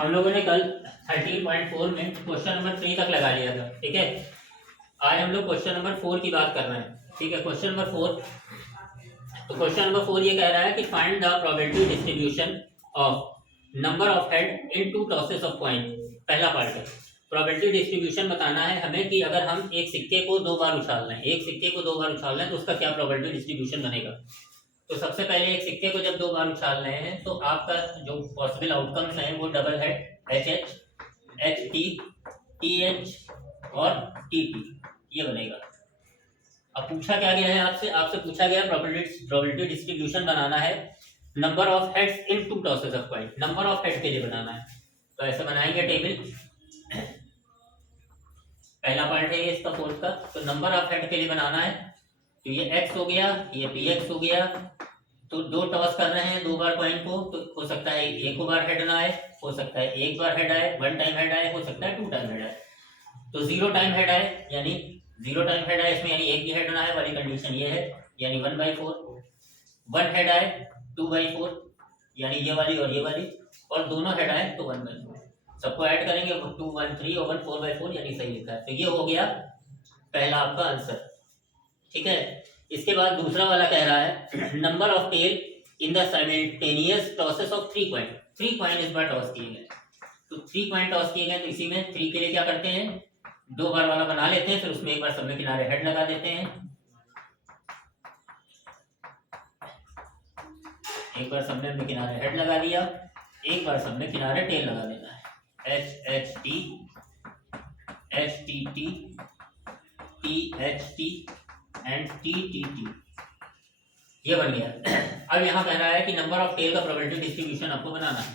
हम लोगों ने कल 13.4 में क्वेश्चन नंबर 3 तक लगा लिया था, ठीक है। आज हम लोग क्वेश्चन नंबर 4 की बात कर रहे हैं, ठीक है। क्वेश्चन नंबर 4, तो क्वेश्चन नंबर 4 ये कह रहा है कि find the probability distribution of number of head in two tosses of coin. पहला पार्ट है, प्रोबेबिलिटी डिस्ट्रीब्यूशन बताना है हमें कि अगर हम एक सिक्के को दो बार उछाल लें, एक सिक्के को दो बार उछाल लें तो उसका क्या प्रोबेबिलिटी डिस्ट्रीब्यूशन बनेगा। तो सबसे पहले एक सिक्के को जब दो बार उछाल रहे हैं तो आपका जो पॉसिबल आउटकम्स हैं वो double head H H, H T, T H और टी टी, ये बनेगा। अब पूछा क्या गया है आपसे, आपसे पूछा गया प्रोबेबिलिटी डिस्ट्रीब्यूशन बनाना है number of heads in two tosses of coin, number of head के लिए बनाना है। तो ऐसे बनाएंगे टेबल, पहला पार्ट है ये इसका फोर्थ का। तो नंबर ऑफ हेड के लिए बनाना है, तो ये x हो गया, ये पी एक्स हो गया। तो दो टॉस कर रहे हैं दो बार कॉइन को, तो हो सकता है एक बार हेड ना आए, हो सकता है एक बार हेड आए, वन टाइम हेड आए, हो सकता है टू टाइम हेड आए। तो जीरो टाइम हेड आए, यानी जीरो टाइम हेड आए इसमें, यानी एक भी हेड ना आए वाली कंडीशन ये है, यानी 1/4। वन हेड आए 2/4, यानी ये वाली और ये वाली, और दोनों हेड आए तो 1/4। सबको ऐड करेंगे 2 1 3 और 1 4/4, यानी सही लिखा है। तो ये हो गया पहला आपका आंसर, ठीक है। इसके बाद दूसरा वाला कह रहा है number of tail in the simultaneous tosses of 3 coin. 3 coin इस बार टॉस किए गए, तो 3 कॉइन टॉस किए गए, तो इसी में 3 के लिए क्या करते हैं, दो बार वाला बना लेते हैं, फिर उसमें एक बार सब में किनारे हेड लगा देते हैं, एक बार सब में किनारे हेड लगा दिया, एक बार सब में किनारे टेल लगा देना है। H H T, H T T, T H T and T T T, ये बन गया। अब यहाँ कह रहा है कि नंबर ऑफ टेल का प्रोबेबिलिटी डिस्ट्रीब्यूशन आपको बनाना है।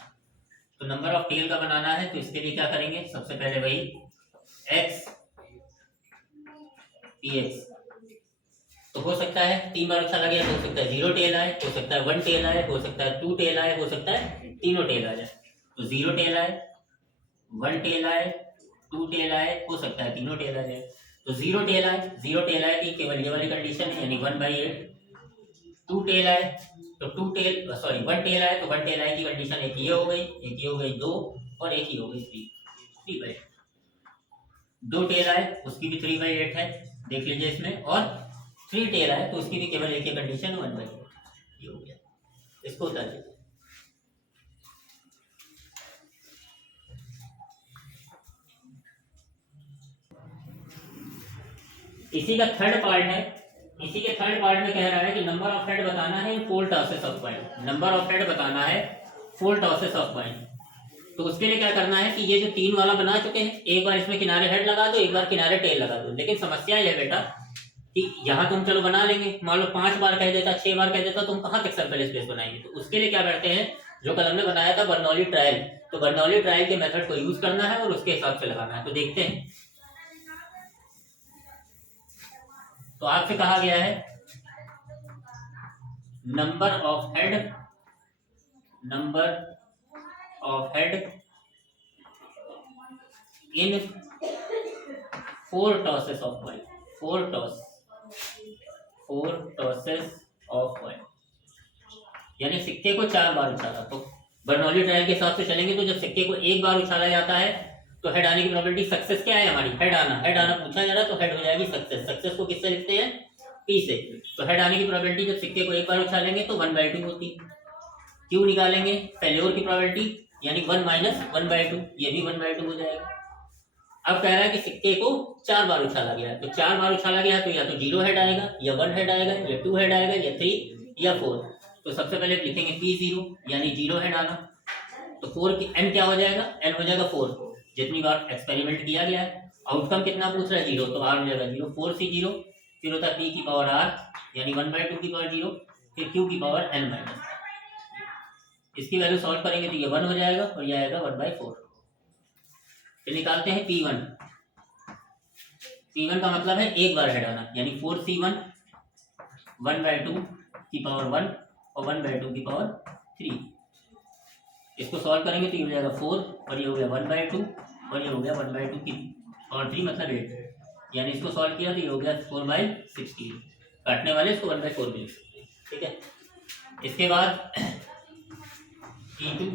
तो नंबर ऑफ टेल का बनाना है, तो इसके लिए क्या करेंगे, सबसे पहले वही x पी एक्स। तो हो सकता है 3 बार उछाला गया, हो सकता है 0 टेल आए, हो सकता है 1 टेल आए, हो सकता है 2 टेल आए, हो सकता है तीनों टेल आ जाए। तो 0 टेल आए, 1 टेल आए, 2 टेल आए, हो सकता है तीनों टेल आ जाए। तो 0 टेल आए, 0 टेल आए की केवल ये वाली कंडीशन है, यानी 1/8। 2 टेल आए तो 1 टेल आए तो 1 टेल आए की कंडीशन एक ये हो गई, एक ये हो गई 2, और एक ही हो गई 3/8। 2 टेल आए उसकी भी 3/8 है, देख लीजिए इसमें, और 3 टेल आए तो उसकी भी केवल एक ही कंडीशन 1/8, ये हो गया। इसको उतार दीजिए। इसी का थर्ड पार्ट है, इसी के थर्ड पार्ट में कह रहा है कि नंबर ऑफ हेड बताना है 4 tosses of coin. Number of head बताना है 4 टॉसेस ऑफ कॉइन। तो उसके लिए क्या करना है कि ये जो 3 वाला बना चुके हैं, एक बार इसमें किनारे हेड लगा दो, एक बार किनारे टेल लगा दो। लेकिन समस्या ये है बेटा कि यहाँ तुम चलो बना लेंगे, मान लो 5 बार कह देता, 6 बार कह देता, तुम कहाँ तक सर्कल स्पेस बनाएंगे। तो उसके लिए क्या करते हैं, जो कल हमने बनाया था बर्नौली ट्रायल, तो बर्नौली ट्रायल के मेथड को यूज करना है और उसके हिसाब से लगाना है। तो देखते हैं। तो आपसे कहा गया है number of head in 4 tosses of coin, 4 tosses of coin, यानी सिक्के को 4 बार उछाला। तो बर्नौली ट्रायल के हिसाब से चलेंगे, तो जब सिक्के को एक बार उछाला जाता है तो हेड आने की प्रोबेबिलिटी सक्सेस क्या है हमारी, हेड आना पूछा जा रहा है, तो हेड हो जाएगी सक्सेस। सक्सेस को किससे लिखते हैं, पी से। तो हेड आने की प्रोबेबिलिटी जब सिक्के को एक बार उछालेंगे तो 1/2 होती है। क्यों निकालेंगे, फेल्योर की प्रोबेबिलिटी, यानी 1 - 1/2, ये भी 1/2 हो जाएगा। अब कह रहा है कि सिक्के को 4 बार उछाला गया है, तो 4 बार उछाला गया तो या तो 0 हेड आएगा, या 1 हेड आएगा, या 2 हेड आएगा, या 3 या 4। तो सबसे पहले लिखेंगे P0, यानी 0 हेड आना। तो 4 की n क्या हो जाएगा, n हो जाएगा 4, जितनी बार एक्सपेरिमेंट किया गया है। आउटकम कितना पूछ रहा है, 0, तो r हो जाएगा 0, 4C0, फिर होता है p की पावर r, यानी 1/2 की पावर 0, फिर q की पावर n माइनस। इसकी वैल्यू सॉल्व करेंगे तो ये 1 हो जाएगा और ये आएगा 1/4। फिर निकालते हैं P1। P1 का मतलब है एक बार हेड आना, यानी 4C1, 1/2 की पावर 1 और 1/2 की पावर 3। इसको सॉल्व करेंगे तो ये हो जाएगा 4, और ये हो गया 1/2, और ये हो गया 1/2 की पावर 3 मतलब 8, यानी इसको सॉल्व किया तो ये हो गया 4/16। काटने वाले इसको 1/4 भी लिख सकते हैं, ठीक है। इसके बाद P2,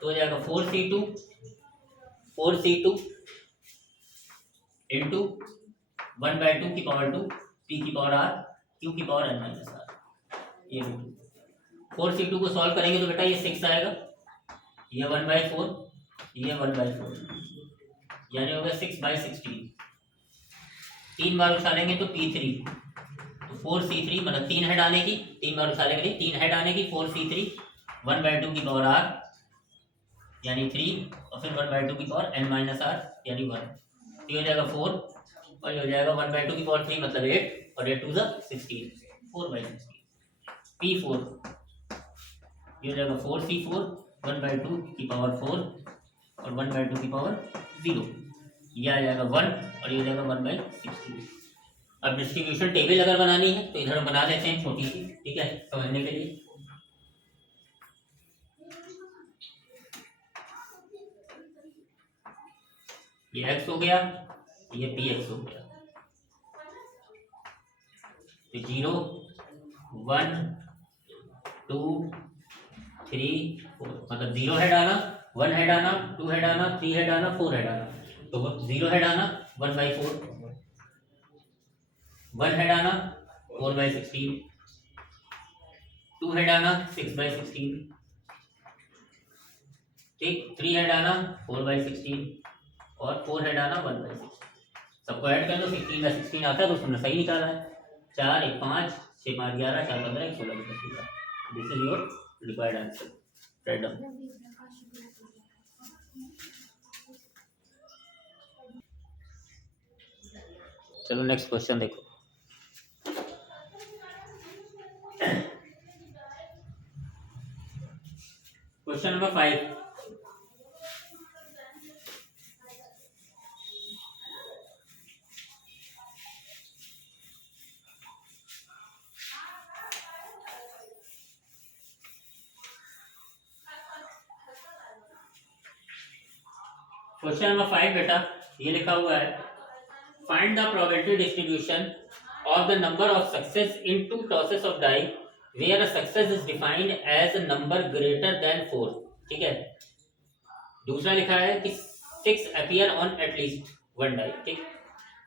तो हो जाएगा 4c2 इंटू 1/2 की पावर 2 p की पावर r q की पावर n माइनस r। ये 4c2 को सॉल्व करेंगे तो बेटा ये 6 आएगा, ये 1/4, ये 1/4, यानी होगा 6/16। 3 बार उछालेंगे तो p3, तो 4c3 मतलब 3 हेड आने की, 3 बार उछालेंगे 3 हेड आने की, 4c3 1/2 की पावर r यानी 3 और फिर 1/2 की पावर n माइनस r यानी 1। ये हो जाएगा 4 और ये हो जाएगा 1/2 की पावर 3 मतलब 8 और 8 2 16, 4/16 p4। ये हो जाएगा 4c4 1/2 की पावर 4 और 1/2 की पावर 0, ये आ जाएगा 1 और ये हो जाएगा 1/16। अब डिस्ट्रीब्यूशन टेबल अगर बनानी है तो इधर बना लेते हैं छोटी सी, ठीक है, समझने के लिए। ये x हो गया, ये px हो गया, तो 0 1 2 3 4 मतलब 0 हेड आना, 1 हेड आना, 2 हेड आना, 3 हेड आना, 4 हेड आना। तो 0 हेड आना 1/4, 1 हेड आना 4/16, 2 हेड आना 6/16, ठीक, 3 हेड आना 4/16 और 4 हेड आना 1/16। सबको ऐड कर लो, 16/16 आता है तो तुमने सही निकाला है। 4 1 5 6 5 11 4 15 1 16 this is your required answer. Write down. चलो नेक्स्ट क्वेश्चन देखो। Question number 5। क्वेश्चन नंबर 5 बेटा ये लिखा हुआ है, find the probability distribution of the number of success in 2 tosses of die where a success is defined as a number greater than 4। ठीक है, दूसरा लिखा है कि 6 अपीयर ऑन एटलीस्ट 1 डाई। ठीक,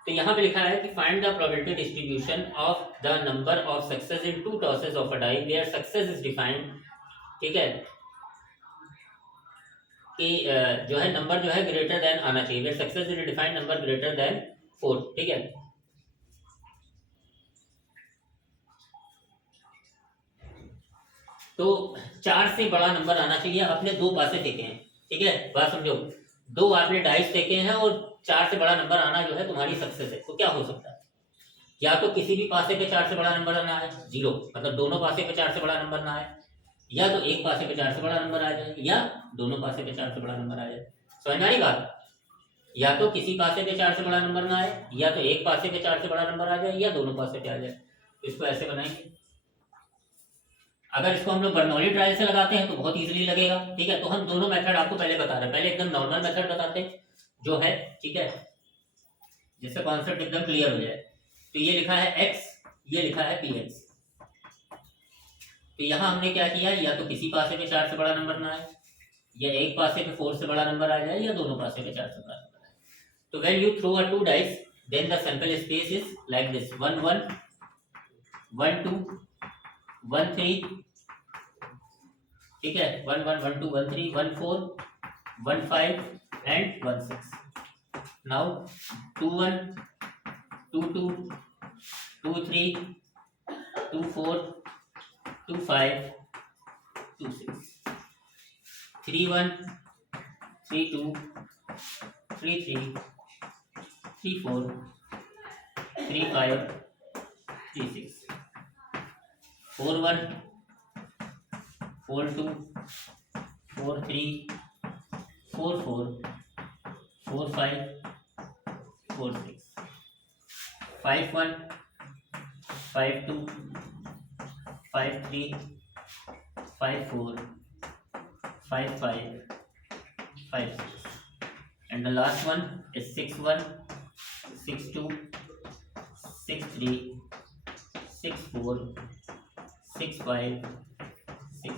तो यहाँ पे लिखा है कि find the probability distribution of the number of success in 2 tosses of a die where success is defined. ठीक है, कि जो है नंबर जो है ग्रेटर देन आना चाहिए, where success is defined number greater than 4। ठीक है, तो 4 से बड़ा नंबर आना चाहिए। आपने 2 पासे फेंके हैं, ठीक है, बात समझो, 2 आपने डाइस फेंके हैं और 4 से बड़ा नंबर आना जो है तुम्हारी सक्सेस है। तो क्या हो सकता है, या तो किसी भी पासे पे 4 से बड़ा नंबर आना है 0, मतलब दोनों पासे पे 4 से बड़ा नंबर ना आए, या तो एक पासे पे 4 से बड़ा नंबर आ जाए, या दोनों पासे पे 4 से बड़ा नंबर आ जाए। समझ में आ रही बात, या तो किसी पासे पे 4 से बड़ा नंबर ना आए, या तो एक पासे पे 4 से बड़ा नंबर आ जाए, या दोनों पासे पे आ जाए। तो इसको ऐसे बनाएंगे। अगर इसको हम लोग बर्नौली ट्रायल से लगाते हैं तो बहुत इजीली लगेगा। ठीक है, तो हम दोनों मेथड आपको पहले बता रहे हैं। पहले एकदम नॉर्मल मेथड बताते हैं जो है, ठीक है, जिससे कॉन्सेप्ट एकदम क्लियर हो जाए। तो ये लिखा है x, ये लिखा है px। तो यहाँ हमने क्या किया, या तो किसी पासे पे 4 से बड़ा नंबर ना आए, या एक पासे पे 4 से बड़ा नंबर आ जाए, या दोनों पासे पे 4 से बड़ा नंबर आए। तो when you throw a 2 dice then the sample space is like this: 1 1 1 2 1 3, ठीक है, 1 1 1 2 1 3 1 4 1 5 and 1 6। now 2 1 2 2 2 3 2 4 2 5 2 6 3 1 3 2 3 3 3 4 3 5 3 6 4 1 4 2 4 3 4 4 4 5 4 6 5 1 5 2 5 3 5 4 5 5 5 6, and the last one is 6 1 6 2 6 3 6 4 6 5 6।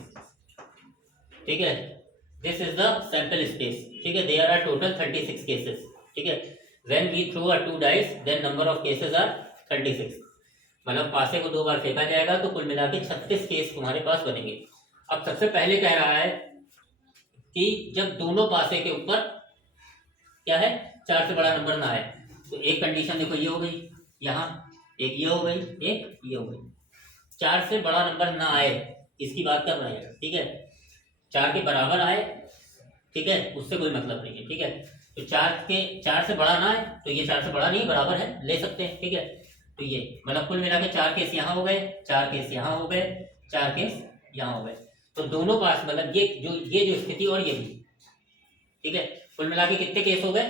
ठीक है, this is the sample space, ठीक है। देयर आर टोटल 36 केसेस, ठीक है। When we throw a 2 dice then number of cases are 36, मतलब पासे को 2 बार फेंका जाएगा तो कुल मिला के 36 केस तुम्हारे पास बनेंगे। अब सबसे पहले कह रहा है कि जब दोनों पासे के ऊपर क्या है, 4 से बड़ा नंबर ना आए, तो एक कंडीशन देखो ये हो गई, यहाँ एक ये हो गई, एक ये हो गई। 4 से बड़ा नंबर ना आए इसकी बात कर रहे हैं, ठीक है। 4 के बराबर आए, ठीक है, उससे कोई मतलब नहीं है, ठीक है। तो 4 से बड़ा ना आए, तो ये 4 से बड़ा नहीं बराबर है, ले सकते हैं, ठीक है। तो ये मतलब कुल मिला के 4 केस यहाँ हो गए, 4 केस यहाँ हो गए, 4 केस यहाँ हो गए। तो दोनों पास मतलब ये जो स्थिति और ये भी, ठीक है। कुल मिला के कितने केस हो गए,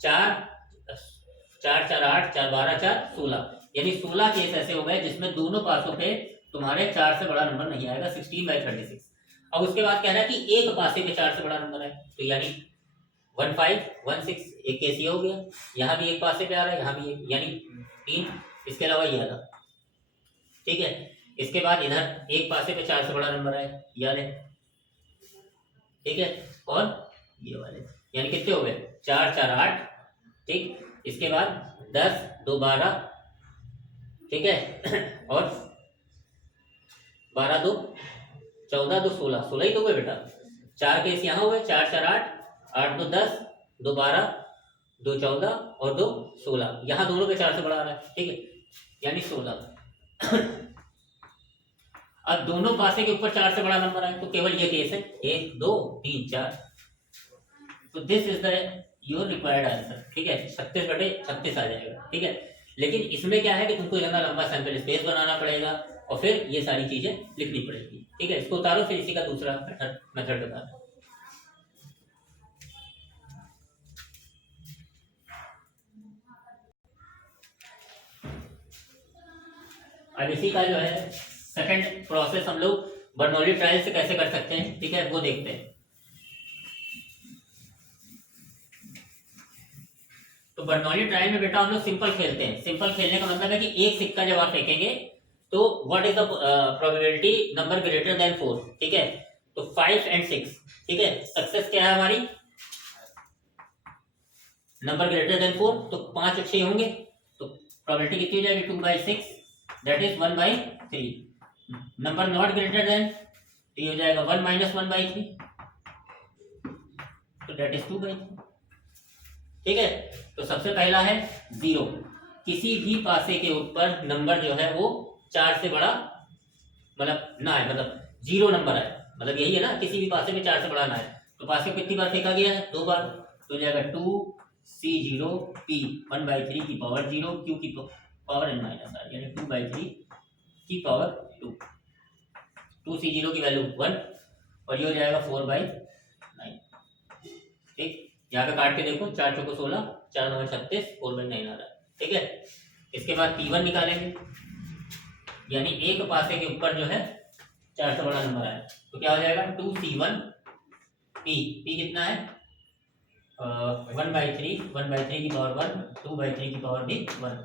4 4 4 8 4 12 4 16, यानी 16 केस ऐसे हो गए जिसमें दोनों पासों पे तुम्हारे 4 से बड़ा नंबर नहीं आएगा, 16/36। अब उसके बाद कह रहा है कि एक पासे पे 4 से बड़ा नंबर है, तो यानी 1516, एक केस ये हो गया, यहाँ भी एक पासे पे आ रहा है, यहाँ भी एक, यानी 3, इसके अलावा ये आधा, ठीक है। इसके बाद इधर एक पासे पे 4 से बड़ा नंबर है, ये वाले, ठीक है, और ये वाले, यानी कितने हो गए, 4 4 8, ठीक। इसके बाद 10 2 12, ठीक है, और 12 2 14 2 16, 16 ही तो हुए बेटा। 4 केस यहाँ हुए, 4 4 8, 8 2 10, 2 12, 2 14 और 2 16, यहाँ दोनों पे 4 से बड़ा आ रहा है, ठीक है, यानी 16। अब दोनों पासे के ऊपर 4 से बड़ा नंबर आए तो केवल ये केस है, 1 2 3 4। तो this is the your required answer, ठीक है, 36/36 आ जाएगा, ठीक है। लेकिन इसमें क्या है कि तुमको इतना लंबा सैंपल स्पेस बनाना पड़ेगा और फिर ये सारी चीजें लिखनी पड़ेगी, ठीक है। इसको उतारो, फिर इसी का दूसरा मेथड बता दो। अब इसी का जो है सेकंड प्रोसेस हम लोग बर्नौली ट्रायल से कैसे कर सकते हैं, ठीक है, वो देखते हैं। तो बर्नौली ट्रायल में बेटा हम लोग सिंपल खेलते हैं। सिंपल खेलने का मतलब है कि एक सिक्का जब आप फेंकेंगे तो what is the probability number greater than 4, ठीक है। तो 5 and 6, ठीक है, सक्सेस क्या है हमारी, नंबर ग्रेटर देन 4, तो 5 अच्छे होंगे, तो प्रोबेबिलिटी कितनी हो जाएगी, 2/6, that is 1/3। Number not greater than, तो ये हो जाएगा 1 - 1/3, तो दैट इज 2/3, ठीक है। तो सबसे पहला है 0, किसी भी पासे के ऊपर नंबर जो है वो 4 से बड़ा मतलब ना है, मतलब 0 नंबर है, मतलब यही है ना, किसी भी पासे में 4 से बड़ा ना है। तो पासे को कितनी बार फेंका गया है, 2 बार, तो हो जाएगा 2C0 P 1/3 की पावर 0 Q की पावर n - r, यानी 2/3 की पावर 2, 2C0 की वैल्यू 1 और ये हो जाएगा 4/9, ठीक। यहाँ पे काट के देखो, 4 चौको 16, 4 9 36, 4/9 आ रहा है, ठीक है। इसके बाद P1 निकालेंगे, यानी एक पासे के ऊपर जो है 4 से बड़ा नंबर आया, तो क्या हो जाएगा 2C1 P, P कितना है 1/3, 1/3 की पावर 1, 2/3 की पावर भी 1,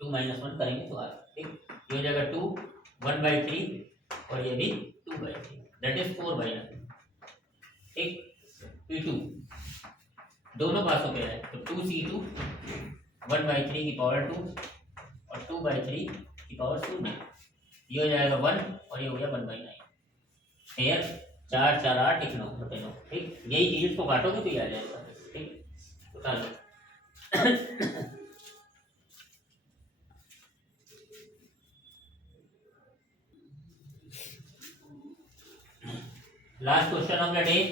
2 - 1 करेंगे तो आ, ठीक। ये हो जाएगा 2 1/3 और ये भी 2/3, दैट इज 4/9, ठीक। P2 दोनों पासों पे है, तो 2C2 1/3 की पावर 2 और 2/3 की पावर 0, ये हो जाएगा 1 और ये हो गया 1/9, फिर 4 4 8 1 9 बटे 9, ठीक। यही चीज को काटोगे तो ये आ जाएगा, ठीक। उठा लो। Last question of the day,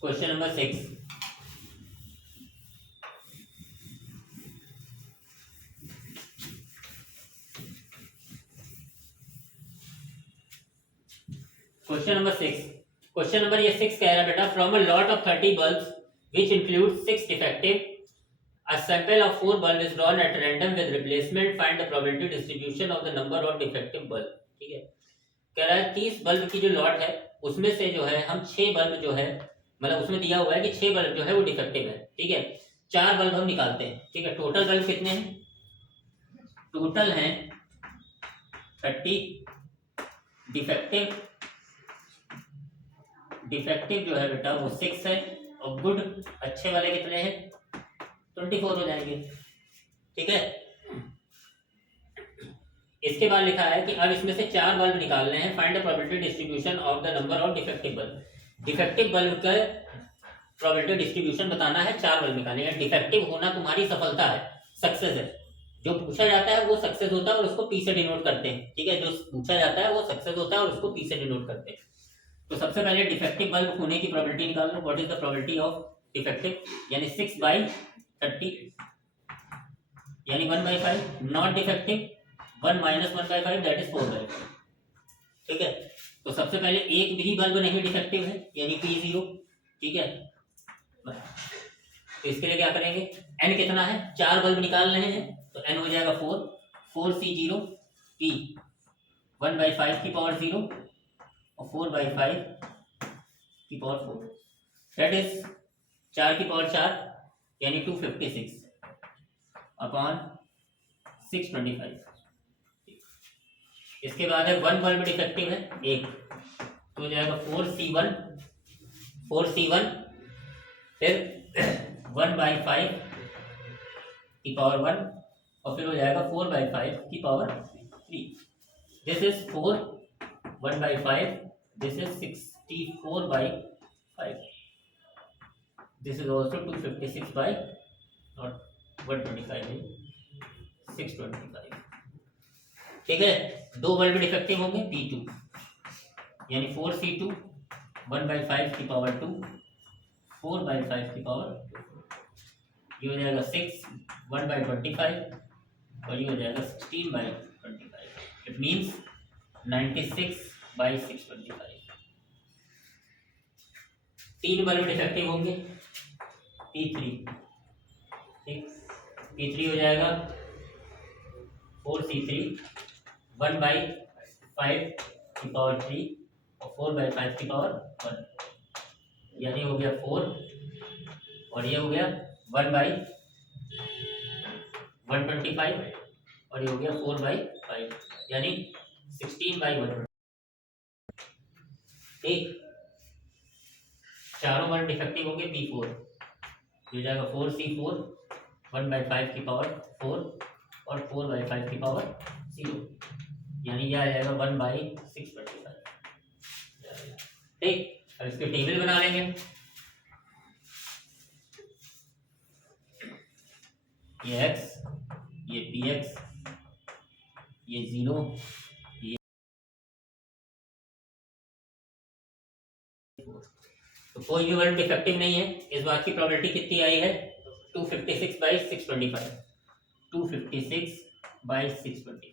question number 6। Question number 6, question number ये 6 कह रहा है बेटा, from a lot of 30 bulbs which include 6 defective, a sample of 4 bulb is drawn at random with replacement, find the probability distribution of the number of defective bulb, ठीक है। कह रहा है 30 बल्ब की जो लॉट है उसमें से जो है हम 6 बल्ब जो है, मतलब उसमें दिया हुआ है कि 6 बल्ब जो है वो डिफेक्टिव है, ठीक है। 4 बल्ब हम निकालते हैं, ठीक है। टोटल बल्ब कितने हैं, टोटल हैं 30, डिफेक्टिव डिफेक्टिव जो है बेटा वो 6 है और गुड अच्छे वाले कितने हैं 24 हो जाएंगे। ठीक है, इसके बाद लिखा है कि अब इसमें से 4 बल्ब निकालने हैं। Find the probability distribution of the number of defective bulb. Defective bulb का प्रोबेबिलिटी डिस्ट्रीब्यूशन बताना है, 4 बल्ब निकालने हैं। डिफेक्टिव होना तुम्हारी सफलता है, सक्सेस है। जो पूछा जाता है वो सक्सेस होता है और उसको पी से डिनोट करते हैं। ठीक है, जो पूछा जाता है वो सक्सेस होता है और उसको पी से डिनोट करते हैं। तो सबसे पहले डिफेक्टिव बल्ब होने की प्रोबेबिलिटी निकाल लो। What is the probability of defective, यानी 6/30 यानी 1/5। Not defective 1 - 1/5 that is 4/5। ठीक है, तो सबसे पहले एक भी बल्ब नहीं डिफेक्टिव है यानी P0। ठीक है, तो इसके लिए क्या करेंगे, n कितना है, 4 बल्ब निकाल रहे हैं तो n हो जाएगा 4। 4C0 P 1/5 की पावर 0 और 4/5 की पावर 4 दैट इज 4 की पावर 4 यानी 256 अपॉन 625। इसके बाद है 1 बल्ब डिफेक्टिव है एक, तो हो जाएगा 4C1 फिर 1/5 की पावर 1 और फिर हो जाएगा 4/5 की power 3। This is 4 1/5, this is 64/5, this is also 256/not 125 625। ठीक है, 2 बल्ब डिफेक्टिव होंगे P2 यानी 4C2 1/5 की पावर 2 4/5 की पावर 2, ये हो जाएगा 6 1/25 और ये हो जाएगा 16/25। It means 96/625। 3 बल्ब डिफेक्टिव होंगे P3। ठीक, P3 हो जाएगा 4C3 1/5 की पावर 3 और 4/5 की पावर 1 यानी हो गया 4 और ये हो गया 1/125 और ये हो गया 4/5 यानी 16/1। ठीक, चारों बल्ब डिफेक्टिव होंगे P4, हो जाएगा 4C4 1/5 की पावर 4 और 4/5 की पावर 0 यानी यह आ जाएगा 1/625। ठीक, अब इसके टेबल बना लेंगे। ये x, ये px, ये 0, ये तो कोई भी बल्ब डिफेक्टिव नहीं है। इस बात की प्रोबेबिलिटी कितनी आई है 256/625। 256/625।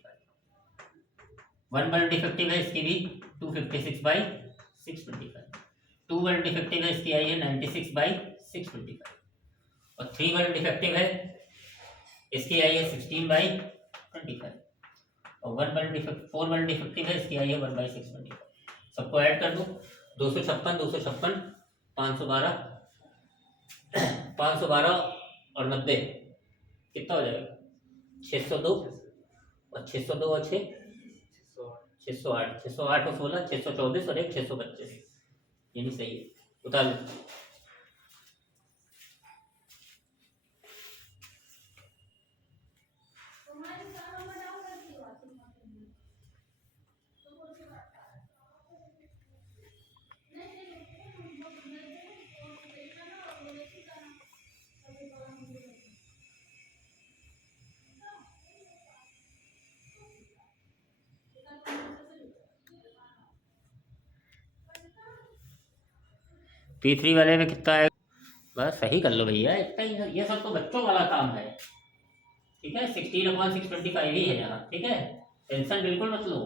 1 बल्ब डिफेक्टिव है इसकी भी 256/625। 2 बल्ब डिफेक्टिव है इसकी आई है 96/625 और 3 बल्ब डिफेक्टिव है इसकी आई है 16/25 और 4 बल्ब डिफेक्टिव है इसकी आई है 1/625। सबको ऐड कर दो, 256 256 512 512 और 90 कितना हो जाएगा 602 और 602 और 6 608 608 और 16 624 और 1 625 यानी सही है। उतार लो। P3 वाले में कितना है, बस सही कर लो भैया, इतना ही, ये सब तो बच्चों वाला काम है। ठीक है, 16/625 ही है यहाँ। ठीक है, टेंशन बिल्कुल मत लो।